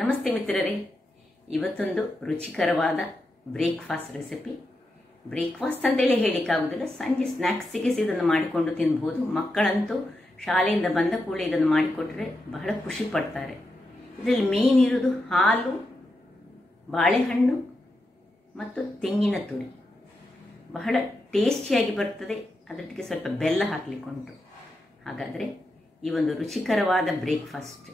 ನಮಸ್ತೆ ಮಿತ್ರರೇ, ಇವತ್ತೊಂದು ರುಚಿಕರವಾದ ಬ್ರೇಕ್ಫಾಸ್ಟ್ ರೆಸಿಪಿ. ಬ್ರೇಕ್ಫಾಸ್ಟ್ ಅಂತೇಳಿ ಹೇಳಿಕ್ಕಾಗೋದಿಲ್ಲ, ಸಂಜೆ ಸ್ನ್ಯಾಕ್ಸಿಗೆ ಇದನ್ನು ಮಾಡಿಕೊಂಡು ತಿನ್ಬೋದು. ಮಕ್ಕಳಂತೂ ಶಾಲೆಯಿಂದ ಬಂದ ಕೂಡಲೇ ಇದನ್ನು ಮಾಡಿಕೊಟ್ರೆ ಬಹಳ ಖುಷಿ ಪಡ್ತಾರೆ. ಇದರಲ್ಲಿ ಮೇನ್ ಇರೋದು ಹಾಲು, ಬಾಳೆಹಣ್ಣು ಮತ್ತು ತೆಂಗಿನ ತುರಿ. ಬಹಳ ಟೇಸ್ಟಿಯಾಗಿ ಬರ್ತದೆ. ಅದರೊಟ್ಟಿಗೆ ಸ್ವಲ್ಪ ಬೆಲ್ಲ ಹಾಕಲಿಕ್ಕುಂಟು. ಹಾಗಾದರೆ ಈ ಒಂದು ರುಚಿಕರವಾದ ಬ್ರೇಕ್ಫಾಸ್ಟ್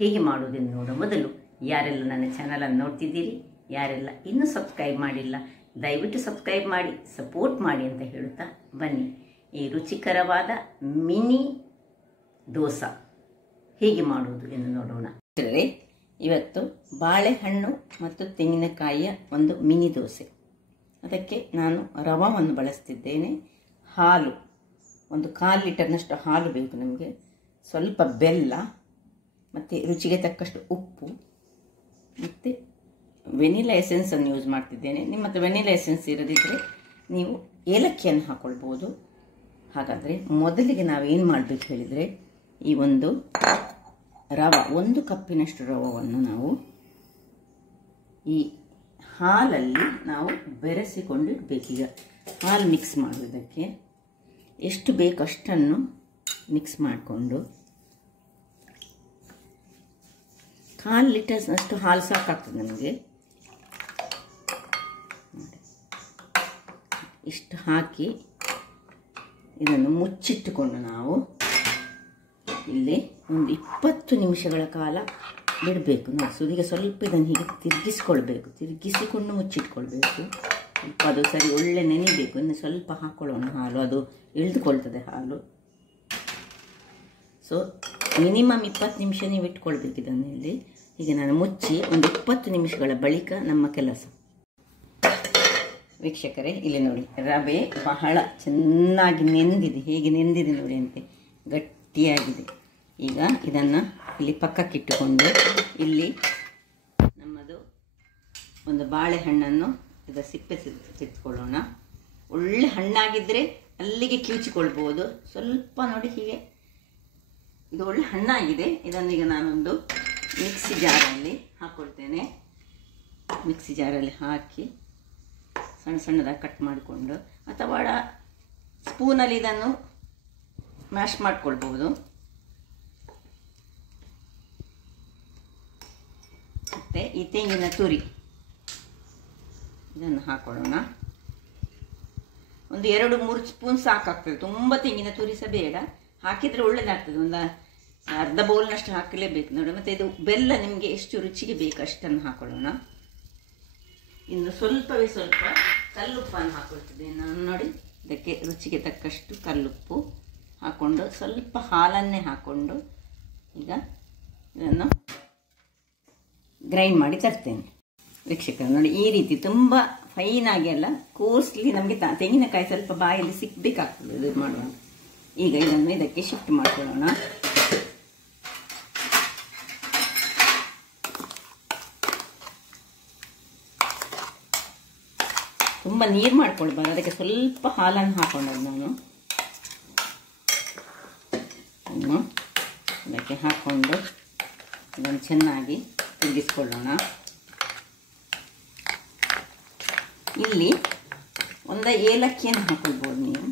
ಹೇಗೆ ಮಾಡೋದನ್ನು ನೋಡೋ ಮೊದಲು ಯಾರೆಲ್ಲ ನನ್ನ ಚಾನಲನ್ನು ನೋಡ್ತಿದ್ದೀರಿ, ಯಾರೆಲ್ಲ ಇನ್ನೂ ಸಬ್ಸ್ಕ್ರೈಬ್ ಮಾಡಿಲ್ಲ, ದಯವಿಟ್ಟು ಸಬ್ಸ್ಕ್ರೈಬ್ ಮಾಡಿ ಸಪೋರ್ಟ್ ಮಾಡಿ ಅಂತ ಹೇಳುತ್ತಾ ಬನ್ನಿ ಈ ರುಚಿಕರವಾದ ಮಿನಿ ದೋಸೆ ಹೇಗೆ ಮಾಡುವುದು ಎಂದು ನೋಡೋಣ. ಇವತ್ತು ಬಾಳೆಹಣ್ಣು ಮತ್ತು ತೆಂಗಿನಕಾಯಿಯ ಒಂದು ಮಿನಿ ದೋಸೆ. ಅದಕ್ಕೆ ನಾನು ರವಾವನ್ನು ಬಳಸ್ತಿದ್ದೇನೆ. ಹಾಲು, ಒಂದು 1/4 ಲೀಟರ್ನಷ್ಟು ಹಾಲು ಬೇಕು ನಮಗೆ. ಸ್ವಲ್ಪ ಬೆಲ್ಲ ಮತ್ತು ರುಚಿಗೆ ತಕ್ಕಷ್ಟು ಉಪ್ಪು ಮತ್ತು ವೆನಿಲಾ ಎಸೆನ್ಸನ್ನು ಯೂಸ್ ಮಾಡ್ತಿದ್ದೇನೆ. ನಿಮ್ಮ ಹತ್ರ ವೆನಿಲಾ ಎಸೆನ್ಸ್ ಇರದಿದ್ದರೆ ನೀವು ಏಲಕ್ಕಿಯನ್ನು ಹಾಕ್ಕೊಳ್ಬೋದು. ಹಾಗಾದರೆ ಮೊದಲಿಗೆ ನಾವೇನು ಮಾಡಬೇಕು ಹೇಳಿದರೆ, ಈ ಒಂದು ರವೆ, 1 ಕಪ್ಪಿನಷ್ಟು ರವವನ್ನು ನಾವು ಈ ಹಾಲಲ್ಲಿ ನಾವು ಬೆರೆಸಿಕೊಂಡು ಇಡಬೇಕು. ಈಗ ಹಾಲು ಮಿಕ್ಸ್ ಮಾಡುವುದಕ್ಕೆ ಎಷ್ಟು ಬೇಕು ಅಷ್ಟನ್ನು ಮಿಕ್ಸ್ ಮಾಡಿಕೊಂಡು 1/4 ಲೀಟರ್ನಷ್ಟು ಹಾಲು ಸಾಕಾಗ್ತದೆ ನಮಗೆ. ಇಷ್ಟು ಹಾಕಿ ಇದನ್ನು ಮುಚ್ಚಿಟ್ಟುಕೊಂಡು ನಾವು ಇಲ್ಲಿ ಒಂದು 20 ನಿಮಿಷಗಳ ಕಾಲ ಬಿಡಬೇಕು. ನಾವು ಸುದಿಗೆ ಸ್ವಲ್ಪ ಇದನ್ನು ಹೀಗೆ ತಿರುಗಿಸಿಕೊಂಡು ಮುಚ್ಚಿಟ್ಕೊಳ್ಬೇಕು. ಅದು ಸರಿ ಒಳ್ಳೆ ನೆನಿಬೇಕು. ಇನ್ನು ಸ್ವಲ್ಪ ಹಾಕ್ಕೊಳ್ಳೋಣ ಹಾಲು, ಅದು ಇಳಿದುಕೊಳ್ತದೆ ಹಾಲು. ಸೊ ಮಿನಿಮಮ್ 20 ನಿಮಿಷ ನೀವು ಇಟ್ಕೊಳ್ಬೇಕು ಇದನ್ನು. ಇಲ್ಲಿ ಈಗ ನಾನು ಮುಚ್ಚಿ ಒಂದು 20 ನಿಮಿಷಗಳ ಬಳಿಕ ನಮ್ಮ ಕೆಲಸ. ವೀಕ್ಷಕರೇ, ಇಲ್ಲಿ ನೋಡಿ, ರವೆ ಬಹಳ ಚೆನ್ನಾಗಿ ನೆಂದಿದೆ. ಹೇಗೆ ನೆಂದಿದೆ ನೋಡಿ, ಅಂತೆ ಗಟ್ಟಿಯಾಗಿದೆ. ಈಗ ಇದನ್ನು ಇಲ್ಲಿ ಪಕ್ಕಕ್ಕಿಟ್ಟುಕೊಂಡು ಇಲ್ಲಿ ನಮ್ಮದು ಒಂದು ಬಾಳೆಹಣ್ಣನ್ನು ಇದರ ಸಿಪ್ಪೆ ಕಿತ್ಕೊಳ್ಳೋಣ. ಒಳ್ಳೆ ಹಣ್ಣಾಗಿದ್ದರೆ ಅಲ್ಲಿಗೆ ಕಿವುಚಿಕೊಳ್ಬೋದು. ಸ್ವಲ್ಪ ನೋಡಿ, ಹೀಗೆ ಇದು ಒಳ್ಳೆ ಹಣ್ಣಾಗಿದೆ. ಇದನ್ನು ಈಗ ನಾನೊಂದು ಮಿಕ್ಸಿ ಜಾರಲ್ಲಿ ಹಾಕ್ಕೊಳ್ತೇನೆ. ಮಿಕ್ಸಿ ಜಾರಲ್ಲಿ ಹಾಕಿ ಸಣ್ಣ ಸಣ್ಣದಾಗಿ ಕಟ್ ಮಾಡಿಕೊಂಡು, ಅಥವಾ ಸ್ಪೂನಲ್ಲಿ ಇದನ್ನು ಮ್ಯಾಶ್ ಮಾಡ್ಕೊಳ್ಬೋದು. ಮತ್ತು ಈ ತೆಂಗಿನ ತುರಿ ಇದನ್ನು ಹಾಕೊಳ್ಳೋಣ. ಒಂದು 2-3 ಸ್ಪೂನ್ ಸಾಕಾಗ್ತದೆ. ತುಂಬ ತೆಂಗಿನ ತುರಿ ಸಹ ಬೇಡ, ಹಾಕಿದರೆ ಒಳ್ಳೆಯದಾಗ್ತದೆ. ಒಂದು ಅರ್ಧ ಬೌಲ್ನಷ್ಟು ಹಾಕಲೇಬೇಕು ನೋಡಿ. ಮತ್ತು ಇದು ಬೆಲ್ಲ ನಿಮಗೆ ಎಷ್ಟು ರುಚಿಗೆ ಬೇಕು ಅಷ್ಟನ್ನು ಹಾಕೊಳ್ಳೋಣ. ಇನ್ನು ಸ್ವಲ್ಪವೇ ಸ್ವಲ್ಪ ಕಲ್ಲುಪ್ಪನ್ನು ಹಾಕೊಳ್ತಿದ್ದೇನೆ ನಾನು. ನೋಡಿ, ಇದಕ್ಕೆ ರುಚಿಗೆ ತಕ್ಕಷ್ಟು ಕಲ್ಲುಪ್ಪು ಹಾಕ್ಕೊಂಡು ಸ್ವಲ್ಪ ಹಾಲನ್ನೇ ಹಾಕ್ಕೊಂಡು ಈಗ ಇದನ್ನು ಗ್ರೈಂಡ್ ಮಾಡಿ ತರ್ತೇನೆ. ವೀಕ್ಷಕರು ನೋಡಿ, ಈ ರೀತಿ ತುಂಬ ಫೈನಾಗಿ ಅಲ್ಲ, ಕೋಸ್ಟ್ಲಿ ನಮಗೆ ತೆಂಗಿನಕಾಯಿ ಸ್ವಲ್ಪ ಬಾಯಲ್ಲಿ ಸಿಕ್ಕಬೇಕಾಗ್ತದೆ ಇದು ಮಾಡುವಾಗ. ಈಗ ಇದನ್ನು ಇದಕ್ಕೆ ಶಿಫ್ಟ್ ಮಾಡ್ಕೊಳ್ಳೋಣ. ತುಂಬ ನೀರು ಮಾಡ್ಕೊಳ್ಬಾರ್ದು, ಅದಕ್ಕೆ ಸ್ವಲ್ಪ ಹಾಲನ್ನು ಹಾಕೊಂಡದ್ದು ನಾನು. ಅದಕ್ಕೆ ಹಾಕ್ಕೊಂಡು ಇದನ್ನು ಚೆನ್ನಾಗಿ ತಿರುಗಿಸ್ಕೊಳ್ಳೋಣ. ಇಲ್ಲಿ ಒಂದು ಏಲಕ್ಕಿಯನ್ನು ಹಾಕೊಳ್ಬೋದು ನೀವು.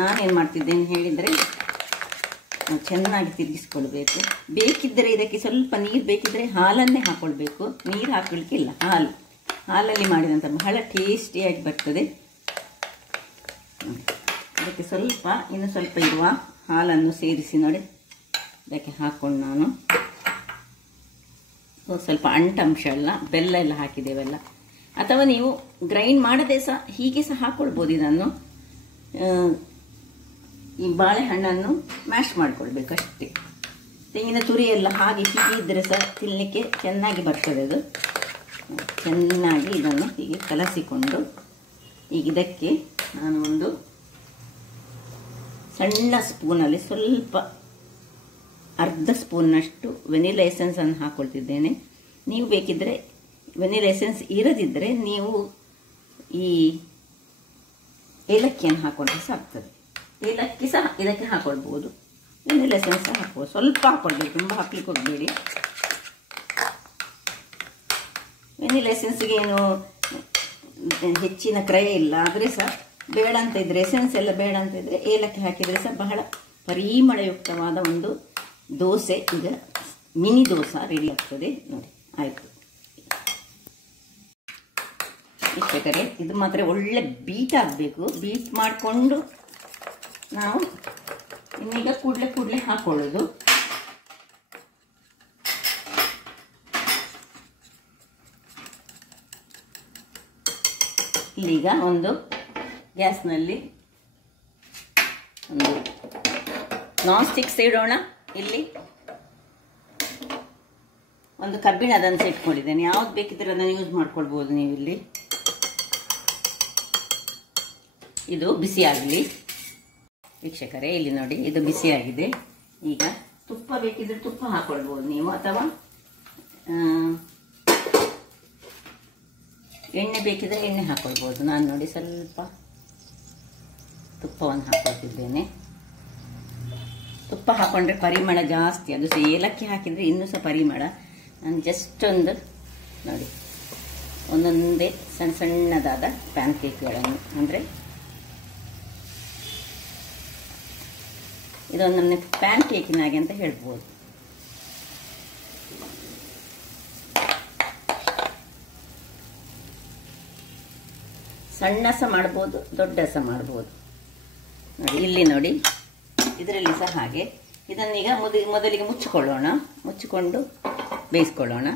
ನಾನೇನು ಮಾಡ್ತಿದ್ದೇನೆ ಹೇಳಿದರೆ, ಚೆನ್ನಾಗಿ ತಿರುಗಿಸ್ಕೊಳ್ಬೇಕು. ಬೇಕಿದ್ದರೆ ಇದಕ್ಕೆ ಸ್ವಲ್ಪ ನೀರು ಬೇಕಿದ್ದರೆ ಹಾಲನ್ನೇ ಹಾಕ್ಕೊಳ್ಬೇಕು. ನೀರು ಹಾಕಲಿಕ್ಕಿಲ್ಲ, ಹಾಲಲ್ಲಿ ಮಾಡಿದಂಥ ಬಹಳ ಟೇಸ್ಟಿಯಾಗಿ ಬರ್ತದೆ. ಅದಕ್ಕೆ ಇನ್ನು ಸ್ವಲ್ಪ ಇರುವ ಹಾಲನ್ನು ಸೇರಿಸಿ ನೋಡಿ ಇದಕ್ಕೆ ಹಾಕ್ಕೊಂಡು ನಾನು ಸ್ವಲ್ಪ ಅಂಟಂಶ ಎಲ್ಲ ಬೆಲ್ಲ ಎಲ್ಲ ಹಾಕಿದ್ದೇವೆಲ್ಲ. ಅಥವಾ ನೀವು ಗ್ರೈಂಡ್ ಮಾಡದೆ ಸಹ ಹೀಗೆ ಸಹ ಹಾಕ್ಕೊಳ್ಬೋದು. ಇದನ್ನು ಈ ಬಾಳೆಹಣ್ಣನ್ನು ಮ್ಯಾಶ್ ಮಾಡಿಕೊಳ್ಬೇಕಷ್ಟೇ. ತೆಂಗಿನ ತುರಿ ಎಲ್ಲ ಹಾಗೆ ಹೀಗೆ ಇದ್ದರೆ ಸಹ ತಿನ್ನಲಿಕ್ಕೆ ಚೆನ್ನಾಗಿ ಬರ್ತದೆ. ಅದು ಚೆನ್ನಾಗಿ ಇದನ್ನು ಹೀಗೆ ಕಲಸಿಕೊಂಡು, ಈಗ ಇದಕ್ಕೆ ನಾನು ಒಂದು ಸಣ್ಣ ಸ್ಪೂನಲ್ಲಿ ಸ್ವಲ್ಪ ಅರ್ಧ ಸ್ಪೂನ್ನಷ್ಟು ವೆನಿಲಾ ಎಸೆನ್ಸನ್ನು ಹಾಕ್ಕೊಳ್ತಿದ್ದೇನೆ. ನೀವು ಬೇಕಿದ್ದರೆ ವೆನಿಲಾ ಎಸೆನ್ಸ್ ಇರದಿದ್ದರೆ ನೀವು ಈ ಏಲಕ್ಕಿಯನ್ನು ಹಾಕ್ಕೊಂಡ್ರೆ ಸಾಕ್ತದೆ. ಏಲಕ್ಕಿ ಸಹ ಇದಕ್ಕೆ ಹಾಕ್ಕೊಳ್ಬೋದು, ವೆನಿಲಾ ಎಸೆನ್ಸ್ ಸಹ ಹಾಕ್ಬೋದು. ಸ್ವಲ್ಪ ಹಾಕ್ಕೊಳ್ಬೇಕು, ತುಂಬ ಹಾಕ್ಲಿಕ್ಕೆ ಹೋಗಬೇಡಿ. ವೆನಿಲಾ ಎಸೆನ್ಸ್ಗೆ ಏನು ಹೆಚ್ಚಿನ ಕ್ರಯ ಇಲ್ಲ. ಆದರೆ ಸಹ ಬೇಡ ಅಂತ ಇದ್ರೆ, ಎಸೆನ್ಸ್ ಎಲ್ಲ ಬೇಡ ಅಂತ ಇದ್ರೆ ಏಲಕ್ಕಿ ಹಾಕಿದರೆ ಸಹ ಬಹಳ ಪರಿಮಳಯುಕ್ತವಾದ ಒಂದು ದೋಸೆ, ಈಗ ಮಿನಿ ದೋಸೆ ರೆಡಿ ಆಗ್ತದೆ ನೋಡಿ. ಆಯಿತು ವೀಕ್ಷಕರೇ, ಇದು ಮಾತ್ರ ಒಳ್ಳೆ ಬೀಟ್ ಆಗಬೇಕು. ಬೀಟ್ ಮಾಡಿಕೊಂಡು ನಾವು ಇನ್ನೀಗ ಕೂಡಲೇ ಹಾಕೊಳ್ಳೋದು. ಇಲ್ಲೀಗ ಒಂದು ಗ್ಯಾಸ್ನಲ್ಲಿ ಒಂದು ನಾನ್ ಸ್ಟಿಕ್ಸ್ ಇಡೋಣ. ಇಲ್ಲಿ ಒಂದು ಕಬ್ಬಿಣದಂತ ಇಟ್ಕೊಂಡಿದ್ದೇನೆ, ಯಾವ್ದು ಬೇಕಿದ್ರೆ ಅದನ್ನು ಯೂಸ್ ಮಾಡ್ಕೊಳ್ಬೋದು ನೀವು. ಇಲ್ಲಿ ಇದು ಬಿಸಿ ಆಗಲಿ ವೀಕ್ಷಕರೇ. ಇಲ್ಲಿ ನೋಡಿ, ಇದು ಬಿಸಿಯಾಗಿದೆ. ಈಗ ತುಪ್ಪ ಬೇಕಿದ್ರೆ ತುಪ್ಪ ಹಾಕೊಳ್ಬೋದು ನೀವು, ಅಥವಾ ಎಣ್ಣೆ ಬೇಕಿದ್ರೆ ಎಣ್ಣೆ ಹಾಕೊಳ್ಬೋದು. ನಾನು ನೋಡಿ ಸ್ವಲ್ಪ ತುಪ್ಪವನ್ನು ಹಾಕೊಳ್ತಿದ್ದೇನೆ. ತುಪ್ಪ ಹಾಕೊಂಡ್ರೆ ಪರಿಮಳ ಜಾಸ್ತಿ, ಅದು ಸಹ ಏಲಕ್ಕಿ ಹಾಕಿದರೆ ಇನ್ನೂ ಸಹ ಪರಿಮಳ. ನಾನು ಜಸ್ಟ್ ಒಂದು ನೋಡಿ, ಒಂದೊಂದೇ ಸಣ್ಣದಾದ ಪ್ಯಾನ್ ಕೇಕ್ಗಳನ್ನು, ಅಂದರೆ ಇದೊಂದೊಂದು ಪ್ಯಾನ್ ಕೇಕಿನಾಗೆ ಅಂತ ಹೇಳ್ಬೋದು. ಸಣ್ಣ ಸಹ ಮಾಡ್ಬೋದು, ದೊಡ್ಡ ಸಹ ಮಾಡ್ಬೋದು. ನೋಡಿ ಇಲ್ಲಿ ನೋಡಿ, ಇದರಲ್ಲಿ ಸಹ ಹಾಗೆ. ಇದನ್ನೀಗ ಮೊದಲಿಗೆ ಮುಚ್ಚಿಕೊಳ್ಳೋಣ, ಮುಚ್ಚಿಕೊಂಡು ಬೇಯಿಸ್ಕೊಳ್ಳೋಣ.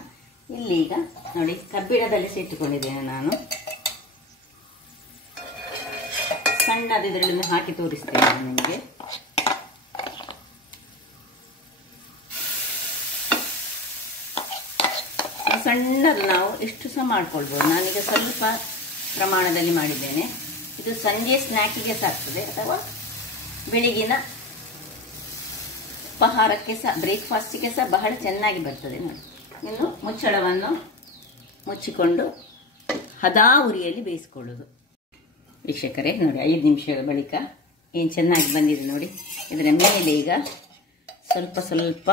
ಇಲ್ಲೀಗ ನೋಡಿ, ಕಬ್ಬಿಣದಲ್ಲಿ ಇಟ್ಟುಕೊಂಡಿದ್ದೇನೆ ನಾನು. ಸಣ್ಣದು ಇದರಲ್ಲಿ ಹಾಕಿ ತೋರಿಸ್ತೇನೆ ನಿಮಗೆ. ಸಣ್ಣದು ನಾವು ಎಷ್ಟು ಸಹ ಮಾಡ್ಕೊಳ್ಬೋದು. ನಾನೀಗ ಸ್ವಲ್ಪ ಪ್ರಮಾಣದಲ್ಲಿ ಮಾಡಿದ್ದೇನೆ. ಇದು ಸಂಜೆ ಸ್ನ್ಯಾಕಿಗೆ ಸಹ ಆಗ್ತದೆ, ಅಥವಾ ಬೆಳಗಿನ ಉಪಹಾರಕ್ಕೆ ಸಹ, ಬ್ರೇಕ್ಫಾಸ್ಟಿಗೆ ಸಹ ಬಹಳ ಚೆನ್ನಾಗಿ ಬರ್ತದೆ ನೋಡಿ. ಇನ್ನು ಮುಚ್ಚಳವನ್ನು ಮುಚ್ಚಿಕೊಂಡು ಹದಾ ಉರಿಯಲ್ಲಿ ಬೇಯಿಸ್ಕೊಳ್ಳೋದು ವೀಕ್ಷಕರೇ. ನೋಡಿ 5 ನಿಮಿಷಗಳ ಬಳಿಕ ಏನು ಚೆನ್ನಾಗಿ ಬಂದಿದೆ ನೋಡಿ. ಇದರ ಮೇಲೆ ಈಗ ಸ್ವಲ್ಪ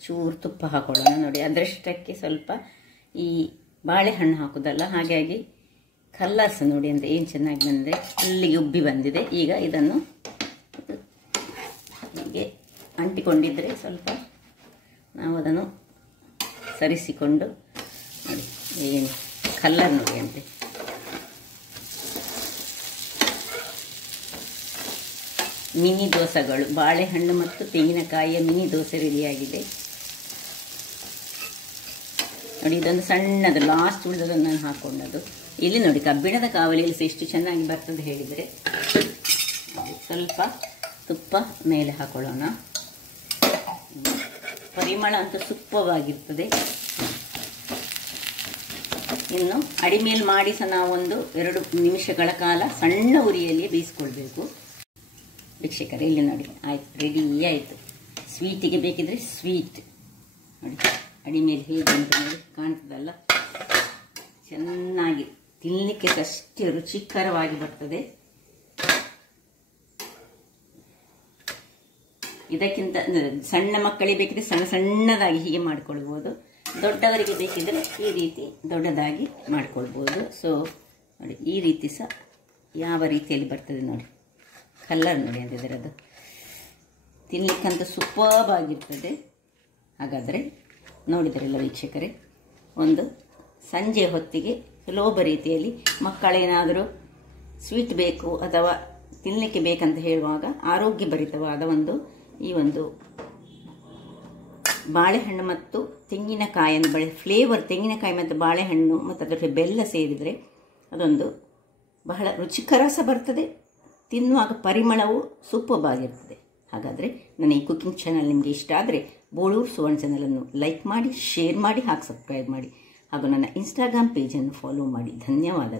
ಚೂರು ತುಪ್ಪ ಹಾಕೊಳ್ಳೋಣ ನೋಡಿ. ಅದರಷ್ಟಕ್ಕೆ ಸ್ವಲ್ಪ ಈ ಬಾಳೆಹಣ್ಣು ಹಾಕೋದಲ್ಲ, ಹಾಗಾಗಿ ಕಲರ್ಸ್ ನೋಡಿ ಅಂತ ಏನು ಚೆನ್ನಾಗಿ ಬಂದಿದೆ, ಅಲ್ಲಿಗೆ ಉಬ್ಬಿ ಬಂದಿದೆ. ಈಗ ಇದನ್ನು ಹೀಗೆ ಅಂಟಿಕೊಂಡಿದ್ದರೆ ಸ್ವಲ್ಪ ನಾವು ಅದನ್ನು ಸರಿಸಿಕೊಂಡು ನೋಡಿ, ಏನು ಕಲರ್ ನೋಡಿ ಅಂತೆ. ಮಿನಿ ದೋಸೆಗಳು, ಬಾಳೆಹಣ್ಣು ಮತ್ತು ತೆಂಗಿನಕಾಯಿಯ ಮಿನಿ ದೋಸೆ ರೆಡಿಯಾಗಿದೆ ನೋಡಿ. ಇದೊಂದು ಸಣ್ಣದು ಲಾಸ್ಟ್ ಉಳಿದದನ್ನು ನಾನು ಹಾಕೊಂಡದ್ದು. ಇಲ್ಲಿ ನೋಡಿ, ಕಬ್ಬಿಣದ ಕಾವಲಿಯಲ್ಲಿ ಸಹ ಎಷ್ಟು ಚೆನ್ನಾಗಿ ಬರ್ತದೆ ಹೇಳಿದರೆ. ಸ್ವಲ್ಪ ತುಪ್ಪ ಮೇಲೆ ಹಾಕೊಳ್ಳೋಣ. ಪರಿಮಳ ಅಂತೂ ಸೂಪರ್ವಾಗಿರ್ತದೆ. ಇನ್ನು ಅಡಿಮೇಲೆ ಮಾಡಿ ಸಹ ನಾವು 1-2 ನಿಮಿಷಗಳ ಕಾಲ ಸಣ್ಣ ಉರಿಯಲ್ಲಿ ಬೇಯಿಸ್ಕೊಳ್ಬೇಕು ವೀಕ್ಷಕರೇ. ಇಲ್ಲಿ ನೋಡಿ, ಆಯ್ತು, ರೆಡಿ ಆಯಿತು. ಸ್ವೀಟಿಗೆ ಬೇಕಿದ್ರೆ ಸ್ವೀಟ್ ನೋಡಿ, ಅಡಿಮೇಲೆ ಹೇಗೆ ಅಂತ ನೋಡಿ, ಕಾಣ್ತದಲ್ಲ, ಚೆನ್ನಾಗಿ ತಿನ್ನಲಿಕ್ಕೆ ಅಷ್ಟೇ ರುಚಿಕರವಾಗಿ ಬರ್ತದೆ. ಇದಕ್ಕಿಂತ ಸಣ್ಣ ಮಕ್ಕಳಿಗೆ ಬೇಕಿದ್ರೆ ಸಣ್ಣದಾಗಿ ಹೀಗೆ ಮಾಡ್ಕೊಳ್ಬೋದು, ದೊಡ್ಡವರಿಗೆ ಬೇಕಿದ್ರೆ ಈ ರೀತಿ ದೊಡ್ಡದಾಗಿ ಮಾಡ್ಕೊಳ್ಬೋದು. ಸೊ ನೋಡಿ, ಈ ರೀತಿ ಸಹ ಯಾವ ರೀತಿಯಲ್ಲಿ ಬರ್ತದೆ ನೋಡಿ, ಕಲರ್ ನೋಡಿ ಅಂತ ಇದರದ್ದು. ತಿನ್ನಲಿಕ್ಕಂತ ಸೂಪರ್ಬ್ ಆಗಿರ್ತದೆ. ಹಾಗಾದರೆ ನೋಡಿದ್ರಲ್ಲ ವೀಕ್ಷಕರೇ, ಒಂದು ಸಂಜೆ ಹೊತ್ತಿಗೆ ಸುಲಭ ರೀತಿಯಲ್ಲಿ ಮಕ್ಕಳೇನಾದರೂ ಸ್ವೀಟ್ ಬೇಕು ಅಥವಾ ತಿನ್ನಲಿಕ್ಕೆ ಬೇಕಂತ ಹೇಳುವಾಗ ಆರೋಗ್ಯಭರಿತವಾದ ಈ ಒಂದು ಬಾಳೆಹಣ್ಣು ಮತ್ತು ತೆಂಗಿನಕಾಯಿಯನ್ನು ಫ್ಲೇವರ್, ತೆಂಗಿನಕಾಯಿ ಮತ್ತು ಬಾಳೆಹಣ್ಣು ಮತ್ತು ಅದರ ಬೆಲ್ಲ ಸೇರಿದರೆ ಅದೊಂದು ಬಹಳ ರುಚಿಕರ ಸಹ ಬರ್ತದೆ, ತಿನ್ನುವಾಗ ಪರಿಮಳವು ಸೂಪರ್ಬ್ ಆಗಿರ್ತದೆ. ಹಾಗಾದರೆ ನನ್ನ ಈ ಕುಕಿಂಗ್ ಚಾನಲ್ ನಿಮಗೆ ಇಷ್ಟ ಆದರೆ ಬೋಳೂರು ಸುವರ್ಣ ಚಾನಲನ್ನು ಲೈಕ್ ಮಾಡಿ, ಶೇರ್ ಮಾಡಿ, ಹಾಗೆ ಸಬ್ಸ್ಕ್ರೈಬ್ ಮಾಡಿ, ಹಾಗೂ ನನ್ನ ಇನ್ಸ್ಟಾಗ್ರಾಮ್ ಪೇಜನ್ನು ಫಾಲೋ ಮಾಡಿ. ಧನ್ಯವಾದ.